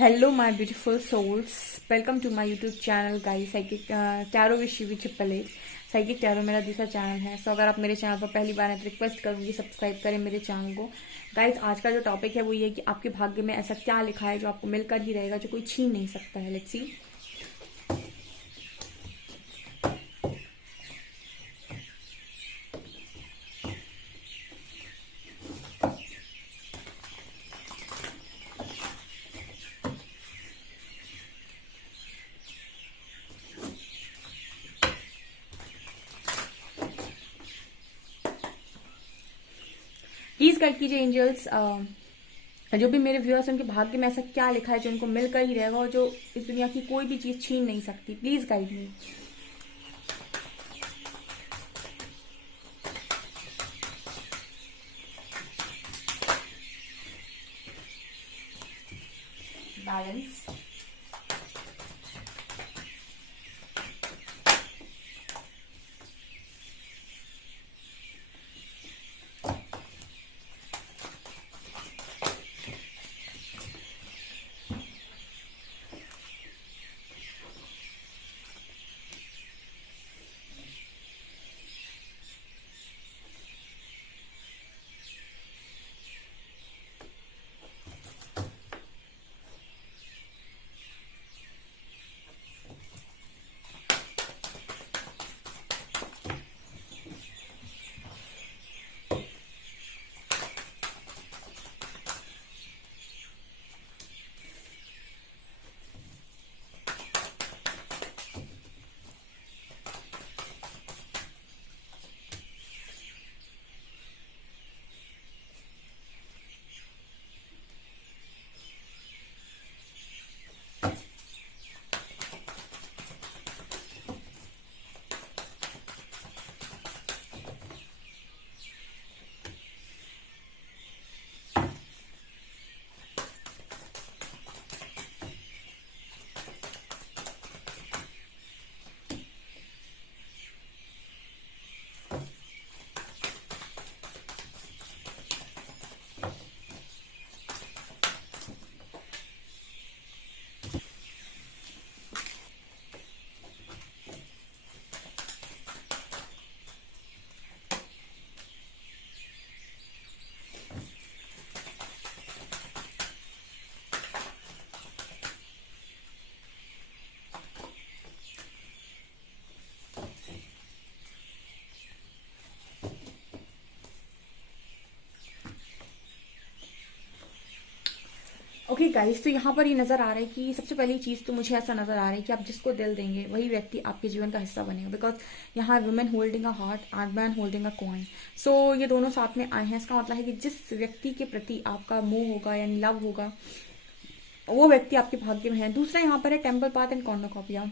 Hello, my beautiful souls. Welcome to my YouTube channel, guys. Psychic Tarot with Shivi Chippale. Psychic tarot मेरा दूसरा channel है। सो अगर आप मेरे चैनल पर पहली बार हैं तो रिक्वेस्ट करूंगी सब्सक्राइब करें मेरे चैनल को। गाइस, आज का जो टॉपिक है वो ये है कि आपके भाग्य में ऐसा क्या लिखा है जो आपको मिलकर ही रहेगा, जो कोई छीन नहीं सकता है। Let's see. प्लीज गाइड कीजिए एंजल्स, जो भी मेरे व्यूअर्स उनके भाग्य में ऐसा क्या लिखा है जो उनको मिलकर ही रहेगा और जो इस दुनिया की कोई भी चीज छीन नहीं सकती। Please guide me. Balance, okay guys, तो यहाँ पर ये नजर आ रहा है कि सबसे पहली चीज तो मुझे ऐसा नजर आ रहा है कि आप जिसको दिल देंगे वही व्यक्ति आपके जीवन का हिस्सा बनेगा। बिकॉज यहाँ women holding a heart and man holding a coin. So ये दोनों साथ में आए हैं। इसका मतलब है कि जिस व्यक्ति के प्रति आपका मोह होगा यानी लव होगा वो व्यक्ति आपके भाग्य में है। दूसरा यहाँ पर है टेम्पल पाथ एंड कॉर्नोकॉपिया।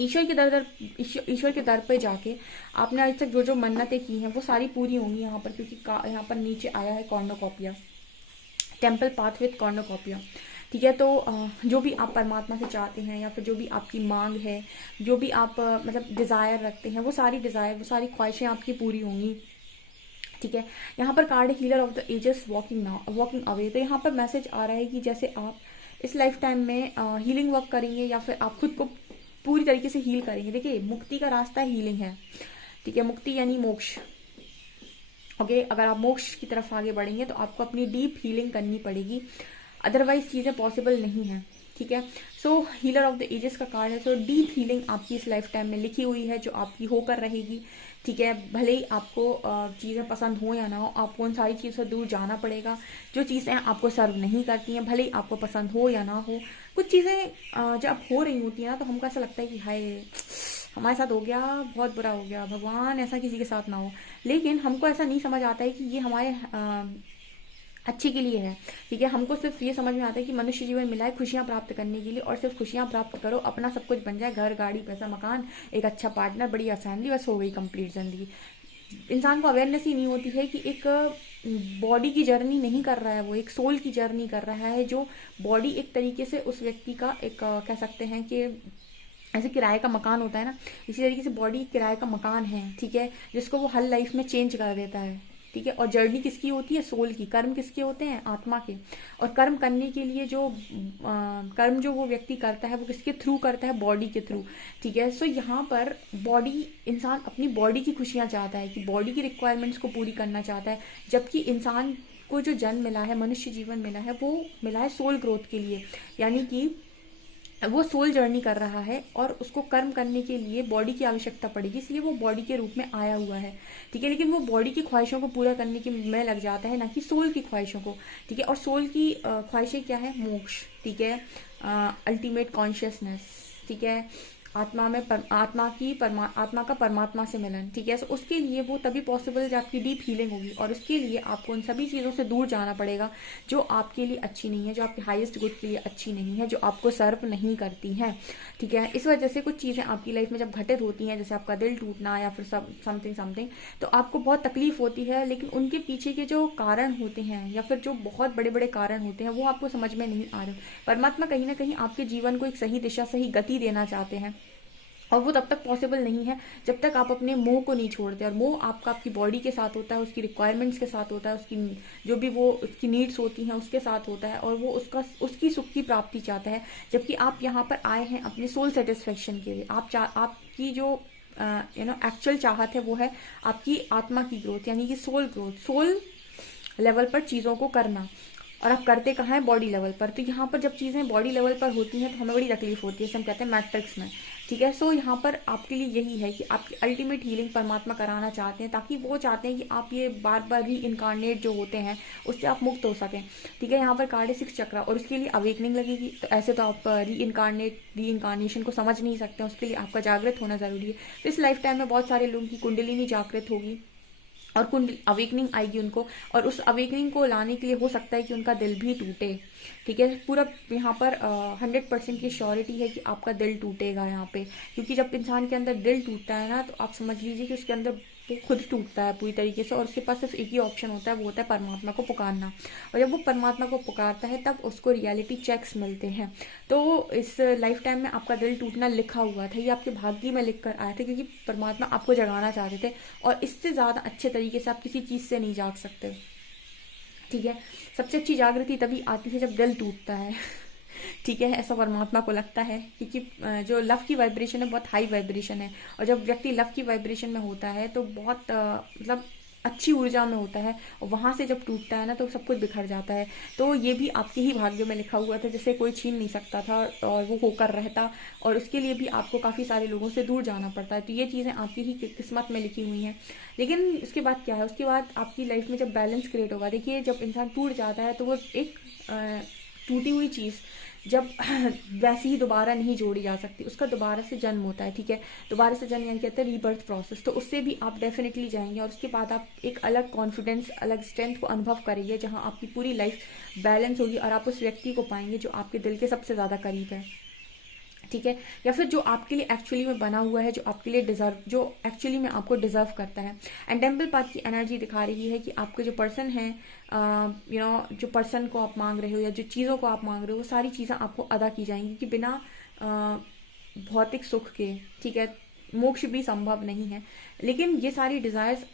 ईश्वर के दर पे जाके आपने आज तक जो जो मन्नतें की हैं वो सारी पूरी होंगी यहाँ पर, क्योंकि यहाँ पर नीचे आया है cornucopia, temple path with cornucopia. ठीक है, तो जो भी आप परमात्मा से चाहते हैं या फिर जो भी आपकी मांग है, जो भी आप मतलब डिजायर रखते हैं, वो सारी डिजायर, वो सारी ख्वाहिशें आपकी पूरी होंगी। ठीक है, यहाँ पर कार्ड है healer of the ages walking away. तो यहाँ पर मैसेज आ रहा है कि जैसे आप इस लाइफ टाइम में हीलिंग वर्क करेंगे या फिर आप खुद को पूरी तरीके से हील करेंगे। देखिए, मुक्ति का रास्ता हीलिंग है। ठीक है, मुक्ति यानी मोक्ष। ओके, अगर आप मोक्ष की तरफ आगे बढ़ेंगे तो आपको अपनी डीप हीलिंग करनी पड़ेगी, अदरवाइज चीजें पॉसिबल नहीं है। ठीक है, सो हीलर ऑफ द एजेस का कार्ड है। सो डीप हीलिंग आपकी इस लाइफ टाइम में लिखी हुई है जो आपकी होकर रहेगी। ठीक है, भले ही आपको चीजें पसंद हो या ना हो, आपको उन सारी चीजों से दूर जाना पड़ेगा जो चीजें आपको सर्व नहीं करती हैं, भले ही आपको पसंद हो या ना हो। कुछ चीजें जब हो रही होती है ना तो हमको ऐसा लगता है कि हाय हमारे साथ हो गया, बहुत बुरा हो गया, भगवान ऐसा किसी के साथ ना हो। लेकिन हमको ऐसा नहीं समझ आता है कि ये हमारे अच्छे के लिए है। ठीक है, हमको सिर्फ ये समझ में आता है कि मनुष्य जीवन मिला है खुशियां प्राप्त करने के लिए, और सिर्फ खुशियां प्राप्त करो, अपना सब कुछ बन जाए, घर गाड़ी पैसा मकान, एक अच्छा पार्टनर, बढ़िया फैमिली, बस हो गई कंप्लीट जिंदगी। इंसान को अवेयरनेस ही नहीं होती है कि एक बॉडी की जर्नी नहीं कर रहा है, वो एक सोल की जर्नी कर रहा है। जो बॉडी एक तरीके से उस व्यक्ति का एक कह सकते हैं कि ऐसे किराए का मकान होता है ना, इसी तरीके से बॉडी किराए का मकान है। ठीक है, जिसको वो हर लाइफ में चेंज कर देता है। ठीक है। और जर्नी किसकी होती है? सोल की। कर्म किसके होते हैं? आत्मा के। और कर्म करने के लिए जो कर्म जो वो व्यक्ति करता है वो किसके थ्रू करता है? बॉडी के थ्रू, ठीक है। सो यहाँ पर बॉडी, इंसान अपनी बॉडी की खुशियाँ चाहता है, कि बॉडी की रिक्वायरमेंट्स को पूरी करना चाहता है, जबकि इंसान को जो जन्म मिला है, मनुष्य जीवन मिला है, वो मिला है सोल ग्रोथ के लिए, यानी कि वो सोल जर्नी कर रहा है और उसको कर्म करने के लिए बॉडी की आवश्यकता पड़ेगी, इसलिए वो बॉडी के रूप में आया हुआ है, ठीक है। लेकिन वो बॉडी की ख्वाहिशों को पूरा करने के में लग जाता है, ना कि सोल की ख्वाहिशों को, ठीक है। और सोल की ख्वाहिशें क्या है? मोक्ष, ठीक है, अल्टीमेट कॉन्शियसनेस, ठीक है, आत्मा में आत्मा का परमात्मा से मिलन, ठीक है। सो उसके लिए वो तभी पॉसिबल जब आपकी डीप हीलिंग होगी, और उसके लिए आपको उन सभी चीज़ों से दूर जाना पड़ेगा जो आपके लिए अच्छी नहीं है, जो आपके हाईएस्ट गुड के लिए अच्छी नहीं है, जो आपको सर्व नहीं करती हैं, ठीक है। इस वजह से कुछ चीज़ें आपकी लाइफ में जब घटित होती हैं, जैसे आपका दिल टूटना या फिर समथिंग, तो आपको बहुत तकलीफ होती है, लेकिन उनके पीछे के जो कारण होते हैं या फिर जो बहुत बड़े बड़े कारण होते हैं वो आपको समझ में नहीं आ रहे। परमात्मा कहीं ना कहीं आपके जीवन को एक सही दिशा, सही गति देना चाहते हैं, और वो तब तक पॉसिबल नहीं है जब तक आप अपने मोह को नहीं छोड़ते। और मोह आपका आपकी बॉडी के साथ होता है, उसकी रिक्वायरमेंट्स के साथ होता है, उसकी जो भी वो उसकी नीड्स होती हैं उसके साथ होता है, और वो उसकी सुख की प्राप्ति चाहता है। जबकि आप यहाँ पर आए हैं अपने सोल सेटिस्फेक्शन के लिए। आपकी जो एक्चुअल चाहत है वो है आपकी आत्मा की ग्रोथ, यानी कि सोल ग्रोथ, सोल लेवल पर चीज़ों को करना। और आप करते कहाँ हैं? बॉडी लेवल पर। तो यहाँ पर जब चीज़ें बॉडी लेवल पर होती हैं तो हमें बड़ी तकलीफ होती है, जैसे हम कहते हैं मैट्रिक्स में, ठीक है। सो यहाँ पर आपके लिए यही है कि आपकी अल्टीमेट हीलिंग परमात्मा कराना चाहते हैं, ताकि वो चाहते हैं कि आप ये बार बार री इनकारनेट जो होते हैं उससे आप मुक्त हो सकें, ठीक है। यहाँ पर कार्ड है 6 चक्र, और उसके लिए अवेकनिंग लगेगी। तो ऐसे तो आप री इनकारनेशन को समझ नहीं सकते हैं, उसके लिए आपका जागृत होना जरूरी है। तो इस लाइफ टाइम में बहुत सारे लोगों की कुंडलिनी जागृत होगी और कुंडली अवेकनिंग आएगी उनको, और उस अवेकनिंग को लाने के लिए हो सकता है कि उनका दिल भी टूटे, ठीक है। पूरा यहाँ पर 100% की श्योरिटी है कि आपका दिल टूटेगा यहाँ पे, क्योंकि जब इंसान के अंदर दिल टूटता है ना, तो आप समझ लीजिए कि उसके अंदर वो खुद टूटता है पूरी तरीके से, और उसके पास सिर्फ एक ही ऑप्शन होता है, वो होता है परमात्मा को पुकारना। और जब वो परमात्मा को पुकारता है तब उसको रियलिटी चेक्स मिलते हैं। तो इस लाइफ टाइम में आपका दिल टूटना लिखा हुआ था, ये आपके भाग्य में लिख कर आए थे, क्योंकि परमात्मा आपको जगाना चाहते थे, और इससे ज़्यादा अच्छे तरीके से आप किसी चीज़ से नहीं जाग सकते, ठीक है। सबसे अच्छी जागृति तभी आती है जब दिल टूटता है ठीक है, ऐसा परमात्मा को लगता है, क्योंकि जो लव की वाइब्रेशन है बहुत हाई वाइब्रेशन है, और जब व्यक्ति लव की वाइब्रेशन में होता है तो बहुत मतलब अच्छी ऊर्जा में होता है, और वहाँ से जब टूटता है ना तो सब कुछ बिखर जाता है। तो ये भी आपके ही भाग्य में लिखा हुआ था, जिसे कोई छीन नहीं सकता था, और वो होकर रहता, और उसके लिए भी आपको काफ़ी सारे लोगों से दूर जाना पड़ता है। तो ये चीज़ें आपकी ही किस्मत में लिखी हुई हैं। लेकिन उसके बाद क्या है? उसके बाद आपकी लाइफ में जब बैलेंस क्रिएट होगा, देखिए जब इंसान टूट जाता है तो वो एक टूटी हुई चीज़ जब वैसे ही दोबारा नहीं जोड़ी जा सकती, उसका दोबारा से जन्म होता है, ठीक है। दोबारा से जन्म यानी कहते हैं रीबर्थ प्रोसेस। तो उससे भी आप डेफिनेटली जाएंगे, और उसके बाद आप एक अलग कॉन्फिडेंस, अलग स्ट्रेंथ को अनुभव करेंगे, जहां आपकी पूरी लाइफ बैलेंस होगी, और आप उस व्यक्ति को पाएंगे जो आपके दिल के सबसे ज़्यादा करीब है, ठीक है। या फिर जो आपके लिए एक्चुअली में बना हुआ है, जो आपके लिए डिजर्व, जो एक्चुअली में आपको डिजर्व करता है। एंड टेम्पल पाथ की एनर्जी दिखा रही है कि आपके जो पर्सन है, जो पर्सन को आप मांग रहे हो या जो चीज़ों को आप मांग रहे हो, वो सारी चीज़ें आपको अदा की जाएंगी, कि बिना भौतिक सुख के, ठीक है, मोक्ष भी संभव नहीं है। लेकिन ये सारी डिज़ायर्स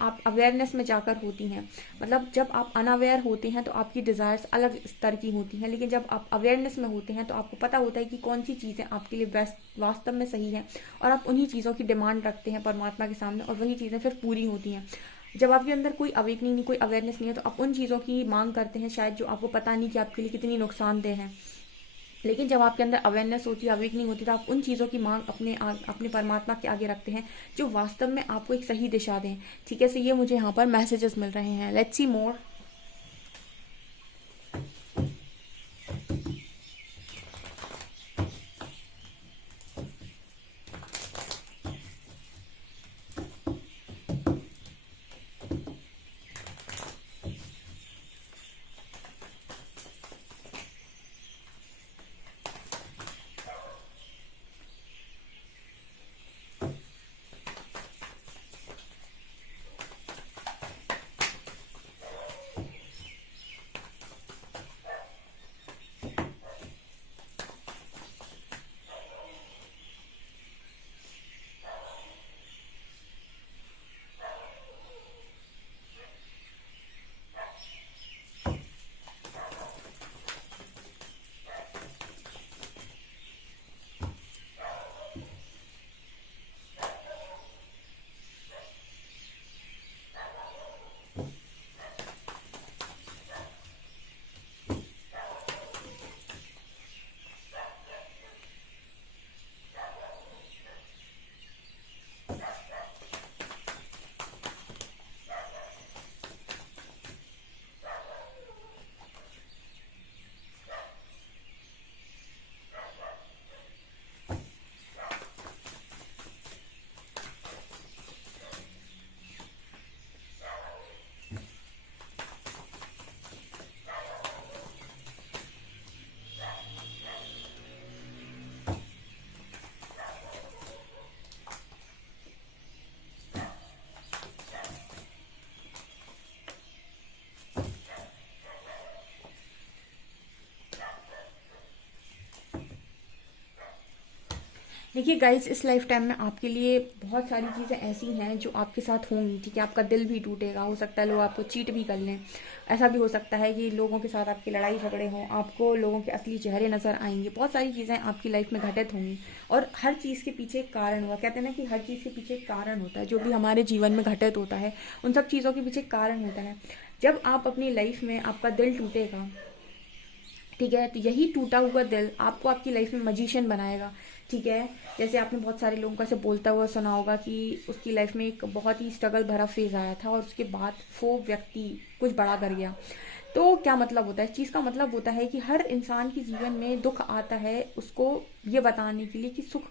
आप अवेयरनेस में जाकर होती हैं। मतलब जब आप अनअवेयर होते हैं तो आपकी डिज़ायर्स अलग स्तर की होती हैं, लेकिन जब आप अवेयरनेस में होते हैं तो आपको पता होता है कि कौन सी चीज़ें आपके लिए बेस्ट वास्तव में सही है, और आप उन्हीं चीज़ों की डिमांड रखते हैं परमात्मा के सामने, और वही चीज़ें फिर पूरी होती हैं। जब आपके अंदर कोई अवेकनिंग नहीं, कोई अवेयरनेस नहीं है, तो आप उन चीज़ों की मांग करते हैं शायद जो आपको पता नहीं कि आपके लिए कितनी नुकसानदेह है। लेकिन जब आपके अंदर अवेयरनेस होती है, अवेकनिंग होती है, तो आप उन चीज़ों की मांग अपने परमात्मा के आगे रखते हैं, जो वास्तव में आपको एक सही दिशा दें, ठीक है। सो ये मुझे यहाँ पर मैसेजेस मिल रहे हैं। लेट्स सी मोर। देखिए गाइज, इस लाइफ टाइम में आपके लिए बहुत सारी चीज़ें ऐसी हैं जो आपके साथ होंगी, ठीक है। आपका दिल भी टूटेगा, हो सकता है लोग आपको चीट भी कर लें, ऐसा भी हो सकता है कि लोगों के साथ आपकी लड़ाई झगड़े हों, आपको लोगों के असली चेहरे नज़र आएंगे, बहुत सारी चीज़ें आपकी लाइफ में घटित होंगी। और हर चीज़ के पीछे एक कारण हुआ, कहते हैं ना कि हर चीज़ के पीछे एक कारण होता है। जो भी हमारे जीवन में घटित होता है उन सब चीज़ों के पीछे एक कारण होता है। जब आप अपनी लाइफ में आपका दिल टूटेगा, ठीक है, तो यही टूटा हुआ दिल आपको आपकी लाइफ में मजिशियन बनाएगा, ठीक है। जैसे आपने बहुत सारे लोगों का ऐसे बोलता हुआ सुना होगा कि उसकी लाइफ में एक बहुत ही स्ट्रगल भरा फेज आया था और उसके बाद वो व्यक्ति कुछ बड़ा कर गया। तो क्या मतलब होता है इस चीज़ का? मतलब होता है कि हर इंसान के जीवन में दुख आता है उसको ये बताने के लिए कि सुख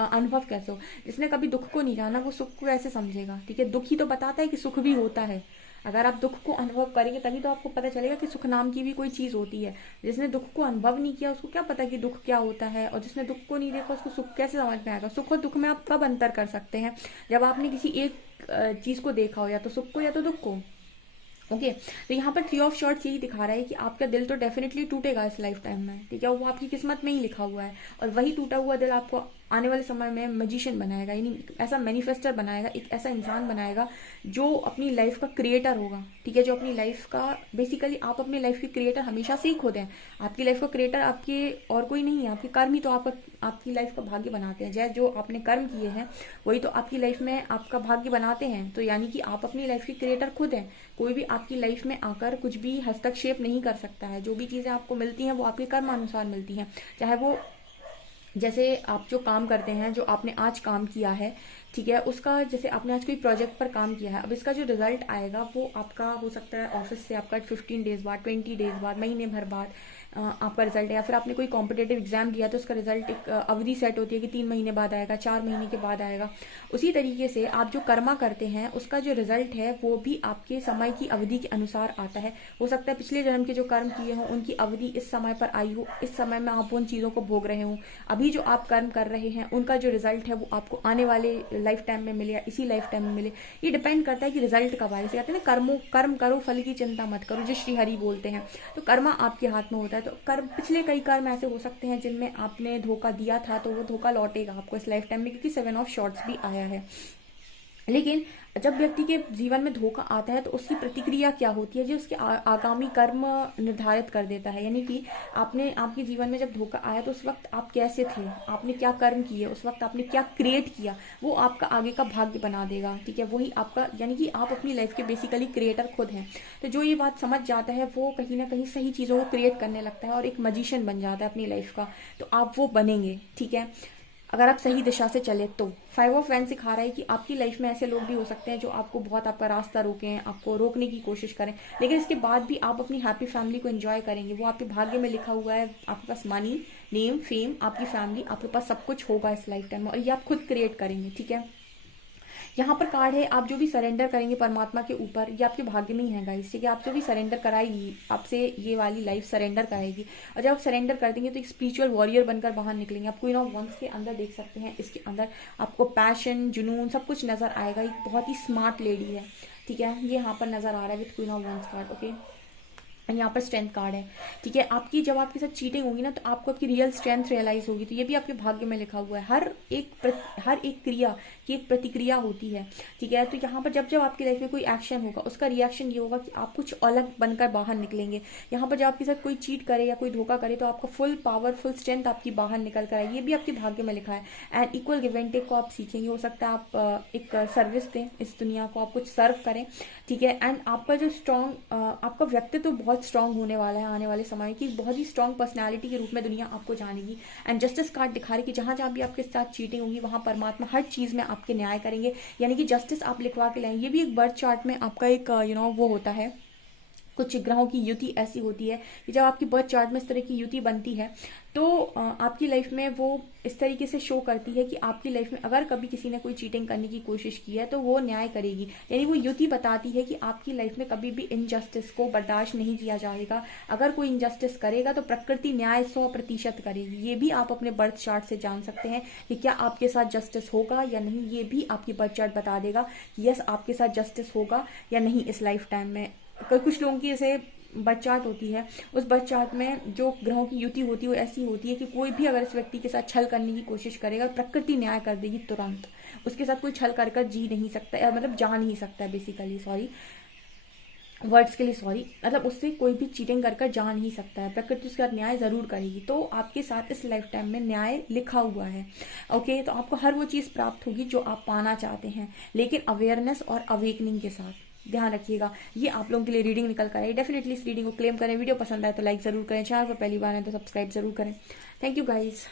अनुभव कैसे हो। जिसने कभी दुख को नहीं जाना वो सुख को कैसे समझेगा, ठीक है। दुख ही तो बताता है कि सुख भी होता है। अगर आप दुख को अनुभव करेंगे तभी तो आपको पता चलेगा कि सुख नाम की भी कोई चीज़ होती है। जिसने दुख को अनुभव नहीं किया उसको क्या पता कि दुख क्या होता है, और जिसने दुख को नहीं देखा उसको सुख कैसे समझ में आएगा। सुख और दुख में आप कब अंतर कर सकते हैं? जब आपने किसी एक चीज़ को देखा हो, या तो सुख को या तो दुख को। ओके, तो यहाँ पर थ्री ऑफ शॉर्ट्स यही दिखा रहा है कि आपका दिल तो डेफिनेटली टूटेगा इस लाइफ टाइम में, ठीक है। वो आपकी किस्मत में ही लिखा हुआ है, और वही टूटा हुआ दिल आपको आने वाले समय में मैजिशियन बनाएगा, यानी ऐसा मैनिफेस्टर बनाएगा, एक ऐसा इंसान बनाएगा जो अपनी लाइफ का क्रिएटर होगा, ठीक है। जो अपनी लाइफ का बेसिकली आप अपनी लाइफ के क्रिएटर हमेशा से ही खुद हैं। आपकी लाइफ का क्रिएटर आपके और कोई नहीं है, आपके कर्म ही तो आपकी लाइफ का भाग्य बनाते हैं। जैसे जो आपने कर्म किए हैं वही तो आपकी लाइफ में आपका भाग्य बनाते हैं। तो यानी कि आप अपनी लाइफ के क्रिएटर खुद हैं। कोई भी आपकी लाइफ में आकर कुछ भी हस्तक्षेप नहीं कर सकता है। जो भी चीज़ें आपको मिलती हैं वो आपके कर्म अनुसार मिलती हैं। चाहे वो जैसे आप जो काम करते हैं, जो आपने आज काम किया है, ठीक है, उसका जैसे आपने आज कोई प्रोजेक्ट पर काम किया है, अब इसका जो रिजल्ट आएगा वो आपका हो सकता है ऑफिस से आपका 15 डेज बाद, 20 डेज बाद, महीने भर बाद आपका रिजल्ट है। या फिर आपने कोई कॉम्पिटेटिव एग्जाम दिया तो उसका रिजल्ट एक अवधि सेट होती है कि 3 महीने बाद आएगा, 4 महीने के बाद आएगा। उसी तरीके से आप जो कर्मा करते हैं उसका जो रिजल्ट है वो भी आपके समय की अवधि के अनुसार आता है। हो सकता है पिछले जन्म के जो कर्म किए हों उनकी अवधि इस समय पर आई हो, इस समय में आप उन चीज़ों को भोग रहे हों। अभी जो आप कर्म कर रहे हैं उनका जो रिजल्ट है वो आपको आने वाले लाइफ टाइम में मिले या इसी लाइफ टाइम में मिले। ये डिपेंड करता है कि रिजल्ट कब आए। जैसे कहते हैं ना, कर्म करो फल की चिंता मत करो, जो श्री हरि बोलते हैं। तो कर्मा आपके हाथ में होता है। तो कर्म, पिछले कई कर्म ऐसे हो सकते हैं जिनमें आपने धोखा दिया था तो वो धोखा लौटेगा आपको इस लाइफ टाइम में, क्योंकि 7 ऑफ शॉर्ट्स भी आया है। लेकिन जब व्यक्ति के जीवन में धोखा आता है तो उसकी प्रतिक्रिया क्या होती है, जो उसके आगामी कर्म निर्धारित कर देता है। यानी कि आपके जीवन में जब धोखा आया तो उस वक्त आप कैसे थे, आपने क्या कर्म किए, उस वक्त आपने क्या क्रिएट किया, वो आपका आगे का भाग्य बना देगा, ठीक है। वही आपका, यानी कि आप अपनी लाइफ के बेसिकली क्रिएटर खुद हैं। तो जो ये बात समझ जाता है वो कहीं ना कहीं सही चीज़ों को क्रिएट करने लगता है और एक मजिशियन बन जाता है अपनी लाइफ का। तो आप वो बनेंगे, ठीक है, अगर आप सही दिशा से चले तो। 5 ऑफ वैंड सिखा रहा है कि आपकी लाइफ में ऐसे लोग भी हो सकते हैं जो आपको बहुत आपका रास्ता रोकें, आपको रोकने की कोशिश करें, लेकिन इसके बाद भी आप अपनी हैप्पी फैमिली को एंजॉय करेंगे। वो आपके भाग्य में लिखा हुआ है। आपके पास मनी, नेम, फेम, आपकी फैमिली, आपके पास सब कुछ होगा इस लाइफ टाइम में, और ये आप खुद क्रिएट करेंगे, ठीक है। यहाँ पर कार्ड है, आप जो भी सरेंडर करेंगे परमात्मा के ऊपर, ये आपके भाग्य में ही है गाइस, ठीक है। आप जो भी सरेंडर कराएगी आपसे ये वाली लाइफ सरेंडर कराएगी, और जब आप सरेंडर कर देंगे तो एक स्पिरिचुअल वॉरियर बनकर बाहर निकलेंगे। आप क्वीन ऑफ वंस के अंदर देख सकते हैं, इसके अंदर आपको पैशन, जुनून सब कुछ नजर आएगा। एक बहुत ही स्मार्ट लेडी है, ठीक है, ये यहाँ पर नजर आ रहा है with queen of wands card, okay. यहाँ पर स्ट्रेंथ कार्ड है, ठीक है। आपकी जब आपके साथ चीटिंग होगी ना तो आपको आपकी रियल स्ट्रेंथ रियलाइज होगी। तो ये भी आपके भाग्य में लिखा हुआ है। हर एक क्रिया की एक प्रतिक्रिया होती है, ठीक है। तो यहाँ पर जब जब आपकी लाइफ में कोई एक्शन होगा उसका रिएक्शन ये होगा कि आप कुछ अलग बनकर बाहर निकलेंगे। यहाँ पर जब आपके साथ कोई चीट करे या कोई धोखा करे तो आपका फुल पावर, फुल स्ट्रेंथ आपकी बाहर निकल कर आए, ये भी आपके भाग्य में लिखा है। And equal give and take को आप सीखेंगे। हो सकता है आप एक सर्विस दें इस दुनिया को, आप कुछ सर्व करें, ठीक है। एंड आपका जो आपका व्यक्तित्व बहुत स्ट्रांग होने वाला है आने वाले समय की, बहुत ही स्ट्रांग पर्सनालिटी के रूप में दुनिया आपको जानेगी। एंड जस्टिस कार्ड दिखा रही कि जहां जहां भी आपके साथ चीटिंग होगी वहां परमात्मा हर चीज में आपके न्याय करेंगे, यानी कि जस्टिस आप लिखवा के लाएंगे। ये भी एक बर्थ चार्ट में आपका एक वो होता है। कुछ ग्रहों की युति ऐसी होती है कि जब आपकी बर्थ चार्ट में इस तरह की युति बनती है तो आपकी लाइफ में वो इस तरीके से शो करती है कि आपकी लाइफ में अगर कभी किसी ने कोई चीटिंग करने की कोशिश की है तो वो न्याय करेगी। यानी वो युति बताती है कि आपकी लाइफ में कभी भी इनजस्टिस को बर्दाश्त नहीं किया जाएगा। अगर कोई इनजस्टिस करेगा तो प्रकृति न्याय 100% करेगी। ये भी आप अपने बर्थ चार्ट से जान सकते हैं कि क्या आपके साथ जस्टिस होगा या नहीं। ये भी आपकी बर्थ चार्ट बता देगा कि यस आपके साथ जस्टिस होगा या नहीं इस लाइफ टाइम में। कुछ लोगों की जैसे बर्थ चार्ट होती है, उस बर्थ चार्ट में जो ग्रहों की युति होती है वो ऐसी होती है कि कोई भी अगर इस व्यक्ति के साथ छल करने की कोशिश करेगा, प्रकृति न्याय कर देगी तुरंत। उसके साथ कोई छल कर जी नहीं सकता, मतलब जा नहीं सकता है बेसिकली, सॉरी वर्ड्स के लिए सॉरी, मतलब उससे कोई भी चीटिंग कर जा नहीं सकता है, प्रकृति उसके साथ न्याय जरूर करेगी। तो आपके साथ इस लाइफ टाइम में न्याय लिखा हुआ है। ओके, तो आपको हर वो चीज़ प्राप्त होगी जो आप पाना चाहते हैं, लेकिन अवेयरनेस और अवेकनिंग के साथ। ध्यान रखिएगा। ये आप लोगों के लिए रीडिंग निकल कर आई। डेफिनेटली इस रीडिंग को क्लेम करें। वीडियो पसंद आए तो लाइक जरूर करें, चैनल पर पहली बार है तो सब्सक्राइब जरूर करें। Thank you guys.